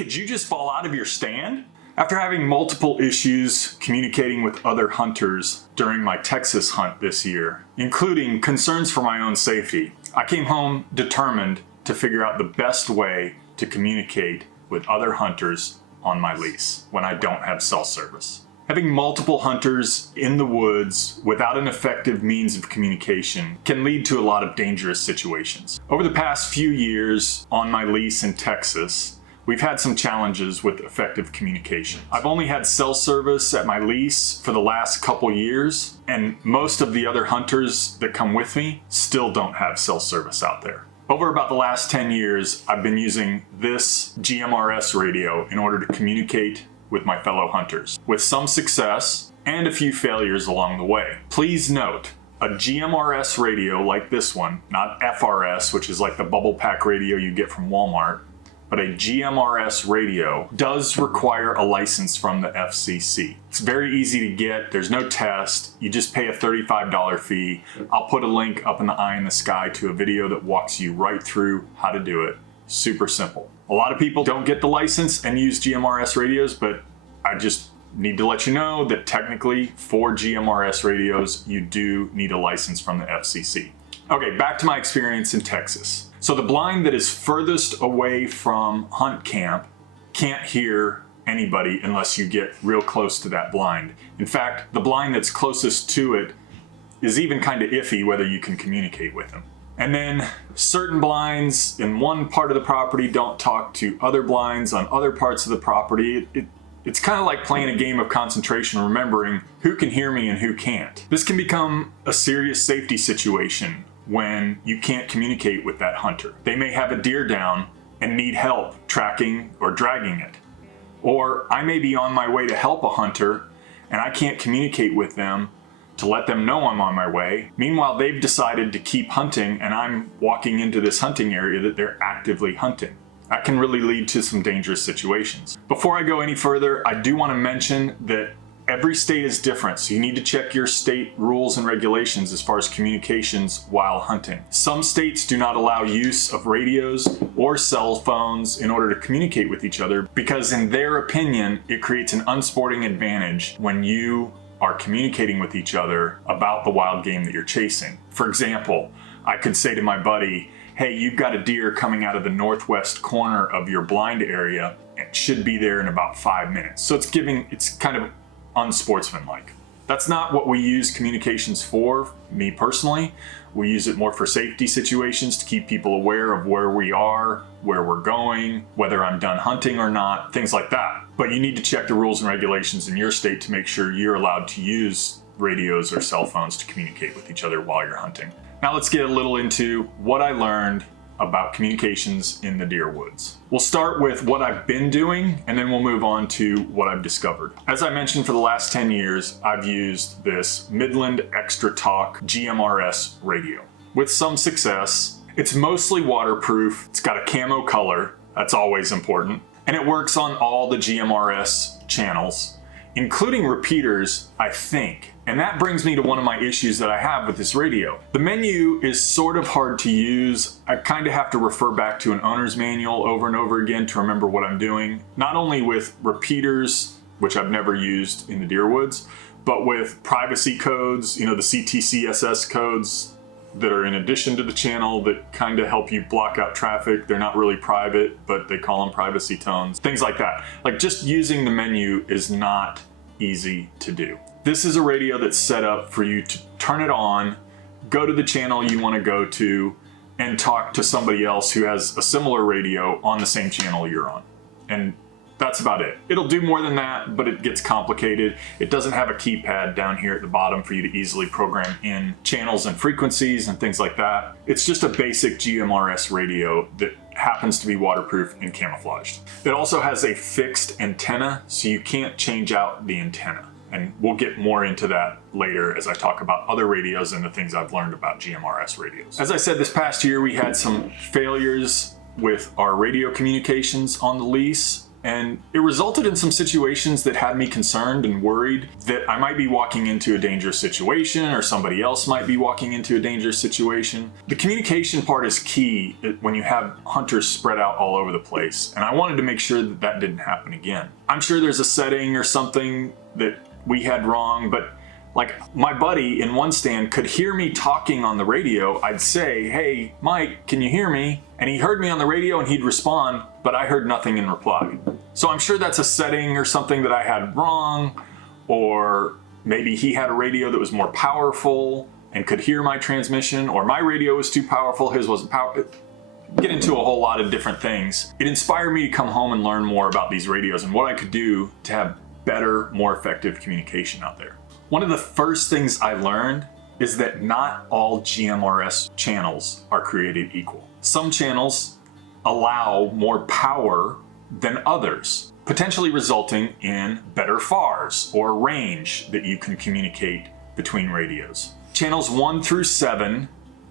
Did you just fall out of your stand? After having multiple issues communicating with other hunters during my Texas hunt this year, including concerns for my own safety, I came home determined to figure out the best way to communicate with other hunters on my lease when I don't have cell service. Having multiple hunters in the woods without an effective means of communication can lead to a lot of dangerous situations. Over the past few years on my lease in Texas, we've had some challenges with effective communication. I've only had cell service at my lease for the last couple years, and most of the other hunters that come with me still don't have cell service out there. Over about the last 10 years, I've been using this GMRS radio in order to communicate with my fellow hunters, with some success and a few failures along the way. Please note, a GMRS radio like this one, not FRS, which is like the bubble pack radio you get from Walmart, but a GMRS radio does require a license from the FCC. It's very easy to get, there's no test, you just pay a $35 fee. I'll put a link up in the eye in the sky to a video that walks you right through how to do it. Super simple. A lot of people don't get the license and use GMRS radios, but I just need to let you know that technically for GMRS radios, you do need a license from the FCC. Okay, back to my experience in Texas. So the blind that is furthest away from hunt camp can't hear anybody unless you get real close to that blind. In fact, the blind that's closest to it is even kind of iffy whether you can communicate with them. And then certain blinds in one part of the property don't talk to other blinds on other parts of the property. It's kind of like playing a game of concentration, remembering who can hear me and who can't. This can become a serious safety situation when you can't communicate with that hunter. They may have a deer down and need help tracking or dragging it. Or I may be on my way to help a hunter and I can't communicate with them to let them know I'm on my way. Meanwhile, they've decided to keep hunting and I'm walking into this hunting area that they're actively hunting. That can really lead to some dangerous situations. Before I go any further, I do want to mention that every state is different, so you need to check your state rules and regulations as far as communications while hunting. Some states do not allow use of radios or cell phones in order to communicate with each other because in their opinion, it creates an unsporting advantage when you are communicating with each other about the wild game that you're chasing. For example, I could say to my buddy, hey, you've got a deer coming out of the northwest corner of your blind area and it should be there in about 5 minutes. So it's kind of unsportsmanlike. That's not what we use communications for, me personally. We use it more for safety situations to keep people aware of where we are, where we're going, whether I'm done hunting or not, things like that. But you need to check the rules and regulations in your state to make sure you're allowed to use radios or cell phones to communicate with each other while you're hunting. Now let's get a little into what I learned about communications in the deer woods. We'll start with what I've been doing and then we'll move on to what I've discovered. As I mentioned, for the last 10 years, I've used this Midland Extra Talk GMRS radio with some success. It's mostly waterproof. It's got a camo color. That's always important. And it works on all the GMRS channels, including repeaters, I think. And that brings me to one of my issues that I have with this radio. The menu is sort of hard to use. I kind of have to refer back to an owner's manual over and over again to remember what I'm doing. Not only with repeaters, which I've never used in the deer woods, but with privacy codes, the CTCSS codes that are in addition to the channel that kind of help you block out traffic. They're not really private, but they call them privacy tones, things like that. Like just using the menu is not easy to do. This is a radio that's set up for you to turn it on, go to the channel you want to go to, and talk to somebody else who has a similar radio on the same channel you're on. And that's about it. It'll do more than that, but it gets complicated. It doesn't have a keypad down here at the bottom for you to easily program in channels and frequencies and things like that. It's just a basic GMRS radio that happens to be waterproof and camouflaged. It also has a fixed antenna, so you can't change out the antenna. And we'll get more into that later as I talk about other radios and the things I've learned about GMRS radios. As I said, this past year we had some failures with our radio communications on the lease. And it resulted in some situations that had me concerned and worried that I might be walking into a dangerous situation or somebody else might be walking into a dangerous situation. The communication part is key when you have hunters spread out all over the place. And I wanted to make sure that that didn't happen again. I'm sure there's a setting or something that we had wrong, but like my buddy in one stand could hear me talking on the radio. I'd say, "Hey, Mike, can you hear me?" And he heard me on the radio and he'd respond, but I heard nothing in reply. So I'm sure that's a setting or something that I had wrong, or maybe he had a radio that was more powerful and could hear my transmission, or my radio was too powerful, his wasn't powerful. Get into a whole lot of different things. It inspired me to come home and learn more about these radios and what I could do to have better, more effective communication out there. One of the first things I learned is that not all GMRS channels are created equal. Some channels allow more power than others, potentially resulting in better FARs or range that you can communicate between radios. Channels 1 through 7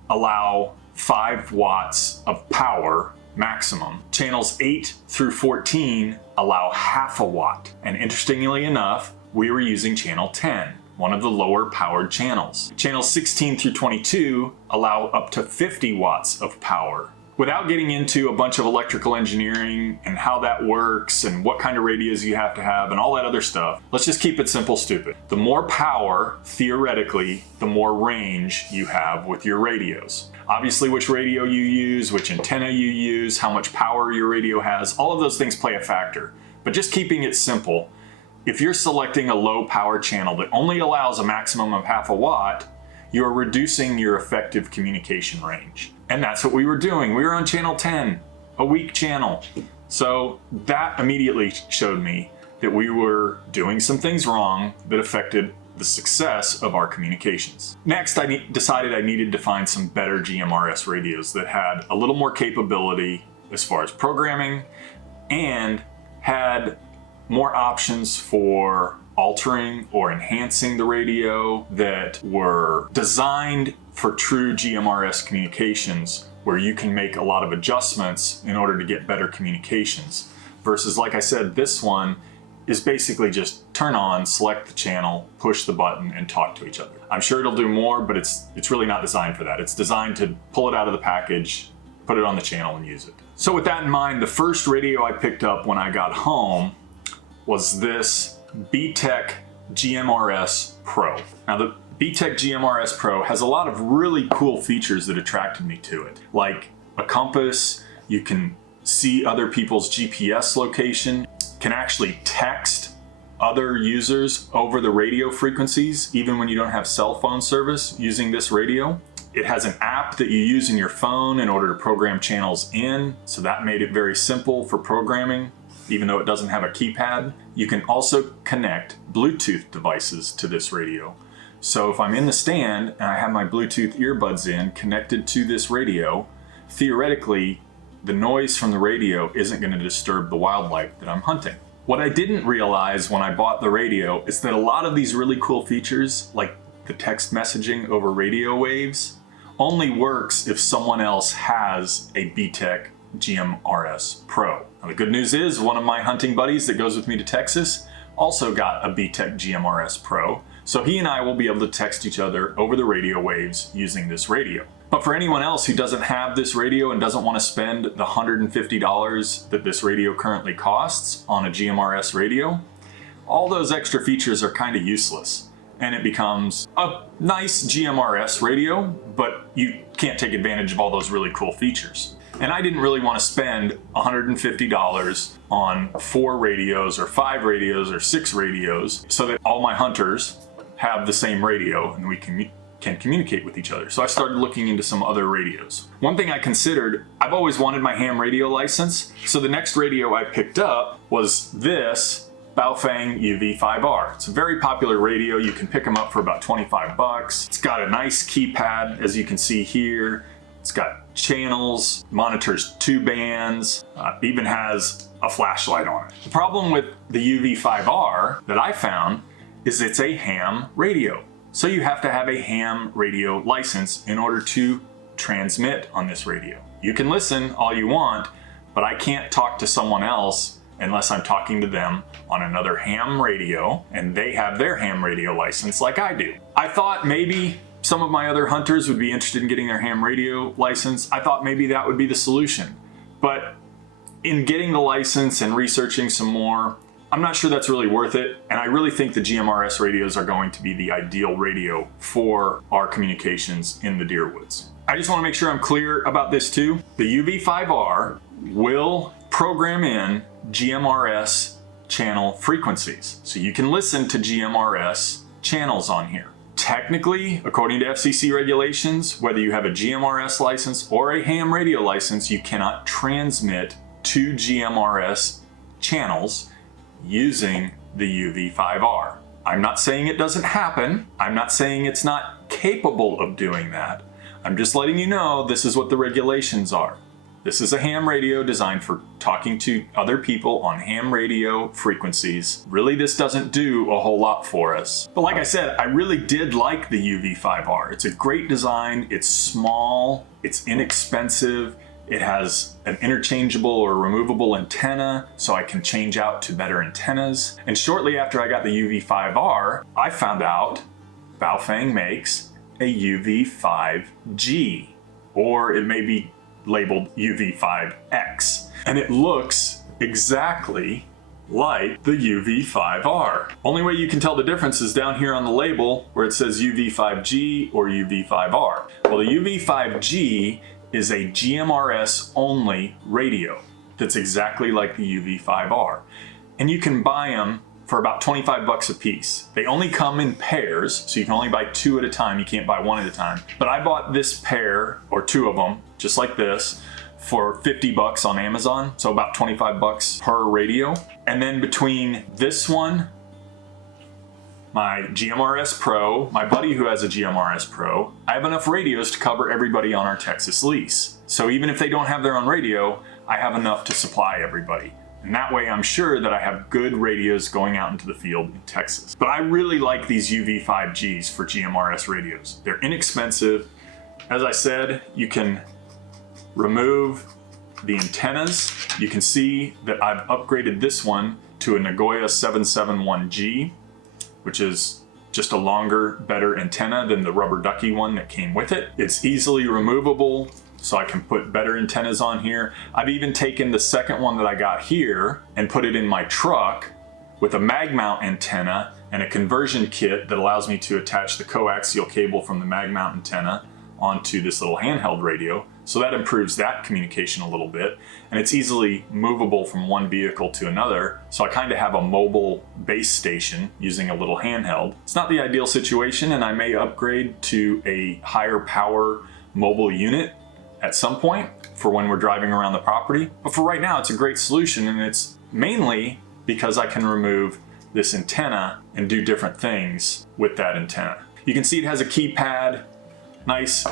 allow 5 watts of power maximum. Channels 8 through 14 allow half a watt. And interestingly enough, we were using channel 10. One of the lower powered channels. Channels 16 through 22 allow up to 50 watts of power. Without getting into a bunch of electrical engineering and how that works and what kind of radios you have to have and all that other stuff, let's just keep it simple, stupid. The more power, theoretically, the more range you have with your radios. Obviously, which radio you use, which antenna you use, how much power your radio has, all of those things play a factor. But just keeping it simple, if you're selecting a low power channel that only allows a maximum of half a watt, you're reducing your effective communication range. And that's what we were doing. We were on channel 10, a weak channel. So that immediately showed me that we were doing some things wrong that affected the success of our communications. Next, I decided I needed to find some better GMRS radios that had a little more capability as far as programming and had more options for altering or enhancing the radio, that were designed for true GMRS communications, where you can make a lot of adjustments in order to get better communications. Versus, like I said, this one is basically just turn on, select the channel, push the button, and talk to each other. I'm sure it'll do more, but it's really not designed for that. It's designed to pull it out of the package, put it on the channel, and use it. So with that in mind, the first radio I picked up when I got home was this BTEC GMRS Pro. Now the BTEC GMRS Pro has a lot of really cool features that attracted me to it. Like a compass, you can see other people's GPS location, can actually text other users over the radio frequencies, even when you don't have cell phone service using this radio. It has an app that you use in your phone in order to program channels in, so that made it very simple for programming, even though it doesn't have a keypad. You can also connect Bluetooth devices to this radio. So if I'm in the stand and I have my Bluetooth earbuds in connected to this radio, theoretically, the noise from the radio isn't going to disturb the wildlife that I'm hunting. What I didn't realize when I bought the radio is that a lot of these really cool features, like the text messaging over radio waves, only works if someone else has a BTEC GMRS Pro. Now the good news is one of my hunting buddies that goes with me to Texas also got a BTEC GMRS Pro, so he and I will be able to text each other over the radio waves using this radio. But for anyone else who doesn't have this radio and doesn't want to spend the $150 that this radio currently costs on a GMRS radio, all those extra features are kind of useless. And it becomes a nice GMRS radio, but you can't take advantage of all those really cool features. And I didn't really want to spend $150 on 4 radios or 5 radios or 6 radios so that all my hunters have the same radio and we can communicate with each other. So I started looking into some other radios. One thing I considered, I've always wanted my ham radio license, so the next radio I picked up was this Baofeng UV5R. It's a very popular radio. You can pick them up for about 25 bucks. It's got a nice keypad, as you can see here. It's got channels, monitors 2 bands, even has a flashlight on it. The problem with the UV5R that I found is it's a ham radio. So you have to have a ham radio license in order to transmit on this radio. You can listen all you want, but I can't talk to someone else unless I'm talking to them on another ham radio and they have their ham radio license like I do. I thought maybe some of my other hunters would be interested in getting their ham radio license. I thought maybe that would be the solution. But in getting the license and researching some more, I'm not sure that's really worth it. And I really think the GMRS radios are going to be the ideal radio for our communications in the deer woods. I just want to make sure I'm clear about this too. The UV5R will program in GMRS channel frequencies. So you can listen to GMRS channels on here. Technically, according to FCC regulations, whether you have a GMRS license or a ham radio license, you cannot transmit to GMRS channels using the UV5R. I'm not saying it doesn't happen. I'm not saying it's not capable of doing that. I'm just letting you know this is what the regulations are. This is a ham radio designed for talking to other people on ham radio frequencies. Really, this doesn't do a whole lot for us. But like I said, I really did like the UV5R. It's a great design. It's small. It's inexpensive. It has an interchangeable or removable antenna, so I can change out to better antennas. And shortly after I got the UV5R, I found out Baofeng makes a UV5G, or it may be labeled UV5X. And it looks exactly like the UV5R. Only way you can tell the difference is down here on the label where it says UV5G or UV5R. Well, the UV5G is a GMRS only radio that's exactly like the UV5R. And you can buy them for about 25 bucks a piece. They only come in pairs, so you can only buy two at a time. You can't buy one at a time. But I bought this pair, or two of them, just like this, for 50 bucks on Amazon, so about 25 bucks per radio. And then between this one, my GMRS Pro, my buddy who has a GMRS Pro, I have enough radios to cover everybody on our Texas lease. So even if they don't have their own radio, I have enough to supply everybody. And that way I'm sure that I have good radios going out into the field in Texas. But I really like these UV5Gs for GMRS radios. They're inexpensive. As I said, you can remove the antennas. You can see that I've upgraded this one to a Nagoya 771G, which is just a longer, better antenna than the rubber ducky one that came with it. It's easily removable, so I can put better antennas on here. I've even taken the second one that I got here and put it in my truck with a mag mount antenna and a conversion kit that allows me to attach the coaxial cable from the mag mount antenna onto this little handheld radio. So that improves that communication a little bit. And it's easily movable from one vehicle to another. So I kind of have a mobile base station using a little handheld. It's not the ideal situation, and I may upgrade to a higher power mobile unit at some point for when we're driving around the property. But for right now, it's a great solution, and it's mainly because I can remove this antenna and do different things with that antenna. You can see it has a keypad, nice,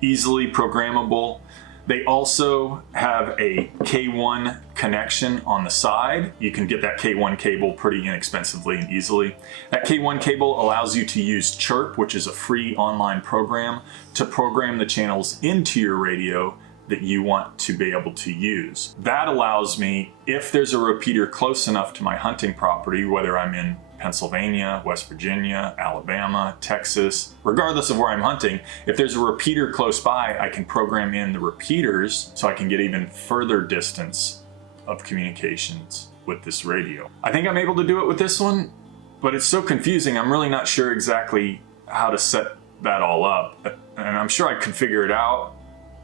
easily programmable. They also have a K1 connection on the side. You can get that K1 cable pretty inexpensively and easily. That K1 cable allows you to use Chirp, which is a free online program, to program the channels into your radio that you want to be able to use. That allows me, if there's a repeater close enough to my hunting property, whether I'm in Pennsylvania, West Virginia, Alabama, Texas, regardless of where I'm hunting, if there's a repeater close by, I can program in the repeaters so I can get even further distance of communications with this radio. I think I'm able to do it with this one, but it's so confusing. I'm really not sure exactly how to set that all up. And I'm sure I could figure it out,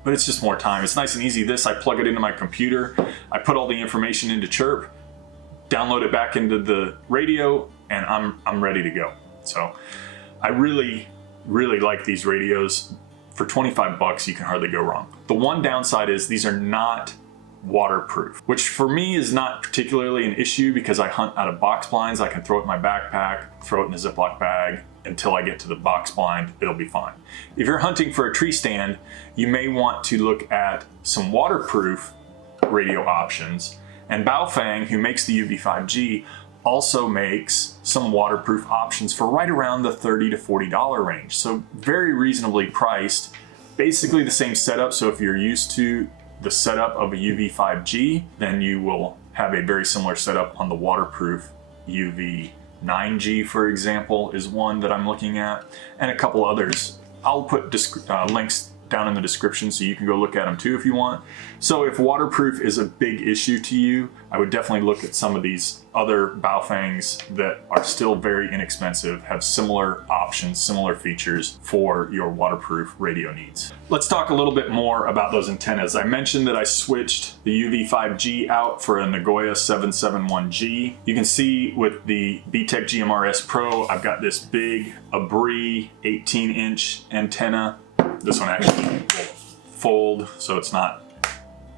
but it's just more time. It's nice and easy. This, I plug it into my computer, I put all the information into Chirp, download it back into the radio, and I'm ready to go. So I really, really like these radios. For 25 bucks, you can hardly go wrong. The one downside is these are not waterproof, which for me is not particularly an issue because I hunt out of box blinds. I can throw it in my backpack, throw it in a Ziploc bag until I get to the box blind, it'll be fine. If you're hunting for a tree stand, you may want to look at some waterproof radio options. And Baofeng, who makes the UV5G, also makes some waterproof options for right around the $30 to $40 range. So very reasonably priced, basically the same setup. So if you're used to the setup of a UV5G, then you will have a very similar setup on the waterproof UV9G, for example, is one that I'm looking at, and a couple others. I'll put links down in the description so you can go look at them too if you want. So if waterproof is a big issue to you, I would definitely look at some of these other Baofangs that are still very inexpensive, have similar options, similar features for your waterproof radio needs. Let's talk a little bit more about those antennas. I mentioned that I switched the UV5G out for a Nagoya 771G. You can see with the BTEC GMRS Pro, I've got this big Abri 18-inch antenna. This one actually will fold so it's not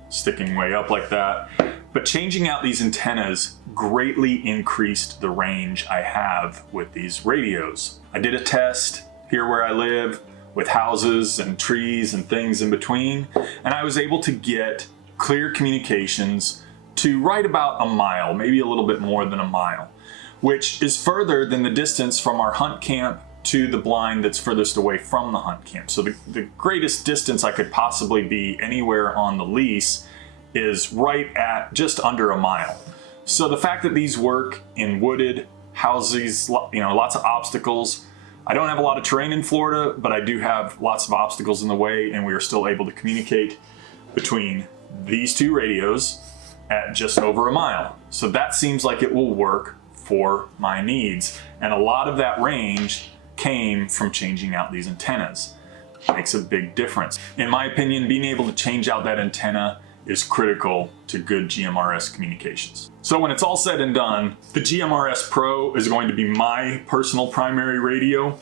sticking way up like that. But changing out these antennas greatly increased the range I have with these radios. I did a test here where I live with houses and trees and things in between, and I was able to get clear communications to right about a mile, maybe a little bit more than a mile, which is further than the distance from our hunt camp to the blind that's furthest away from the hunt camp. So the greatest distance I could possibly be anywhere on the lease is right at just under a mile. So the fact that these work in wooded houses, lots of obstacles. I don't have a lot of terrain in Florida, but I do have lots of obstacles in the way, and we are still able to communicate between these two radios at just over a mile. So that seems like it will work for my needs. And a lot of that range came from changing out these antennas. It makes a big difference. In my opinion, being able to change out that antenna is critical to good GMRS communications. So when it's all said and done, the GMRS Pro is going to be my personal primary radio.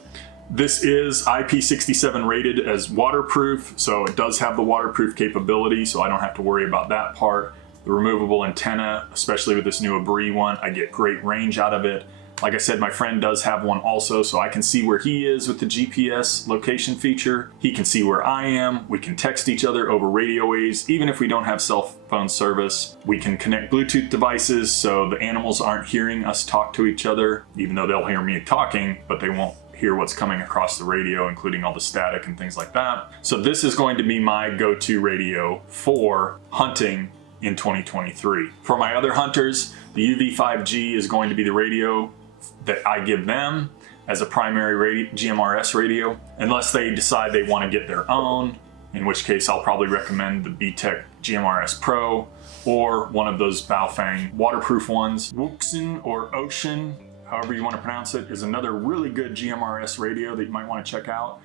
This is IP67 rated as waterproof, so it does have the waterproof capability, so I don't have to worry about that part. The removable antenna, especially with this new Abri one, I get great range out of it. Like I said, my friend does have one also, so I can see where he is with the GPS location feature. He can see where I am. We can text each other over radio waves, even if we don't have cell phone service. We can connect Bluetooth devices so the animals aren't hearing us talk to each other, even though they'll hear me talking, but they won't hear what's coming across the radio, including all the static and things like that. So this is going to be my go-to radio for hunting in 2023. For my other hunters, the UV5G is going to be the radio that I give them as a primary GMRS radio, unless they decide they want to get their own, in which case I'll probably recommend the BTEC GMRS Pro or one of those Baofeng waterproof ones. Wuxin or Ocean, however you want to pronounce it, is another really good GMRS radio that you might want to check out.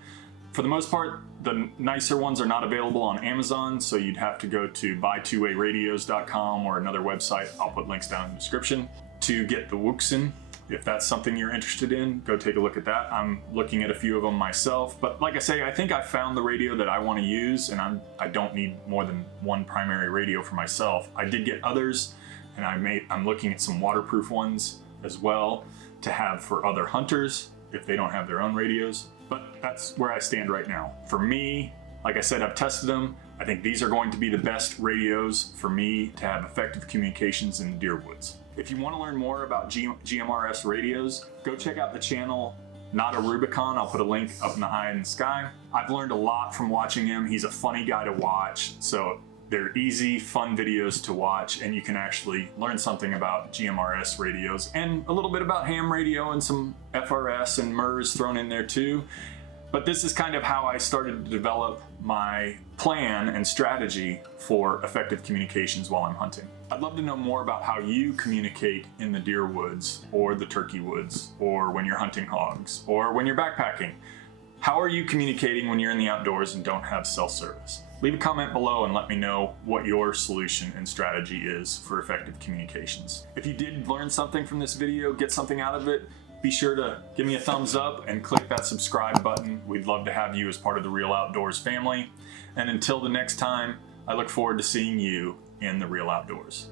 For the most part, the nicer ones are not available on Amazon, so you'd have to go to buytwowayradios.com or another website. I'll put links down in the description to get the Wuxin. If that's something you're interested in, go take a look at that. I'm looking at a few of them myself, but like I say, I think I found the radio that I want to use, and I don't need more than one primary radio for myself. I did get others, and I'm looking at some waterproof ones as well to have for other hunters if they don't have their own radios. But that's where I stand right now. For me, like I said, I've tested them. I think these are going to be the best radios for me to have effective communications in the deer woods. If you want to learn more about GMRS radios, go check out the channel Not a Rubicon. I'll put a link up in the eye in the sky. I've learned a lot from watching him. He's a funny guy to watch, so they're easy, fun videos to watch, and you can actually learn something about GMRS radios and a little bit about ham radio and some FRS and MURS thrown in there too. But this is kind of how I started to develop my plan and strategy for effective communications while I'm hunting. I'd love to know more about how you communicate in the deer woods or the turkey woods, or when you're hunting hogs, or when you're backpacking. How are you communicating when you're in the outdoors and don't have cell service? Leave a comment below and let me know what your solution and strategy is for effective communications. If you did learn something from this video, get something out of it, be sure to give me a thumbs up and click that subscribe button. We'd love to have you as part of the Real Outdoors family. And until the next time, I look forward to seeing you in the real outdoors.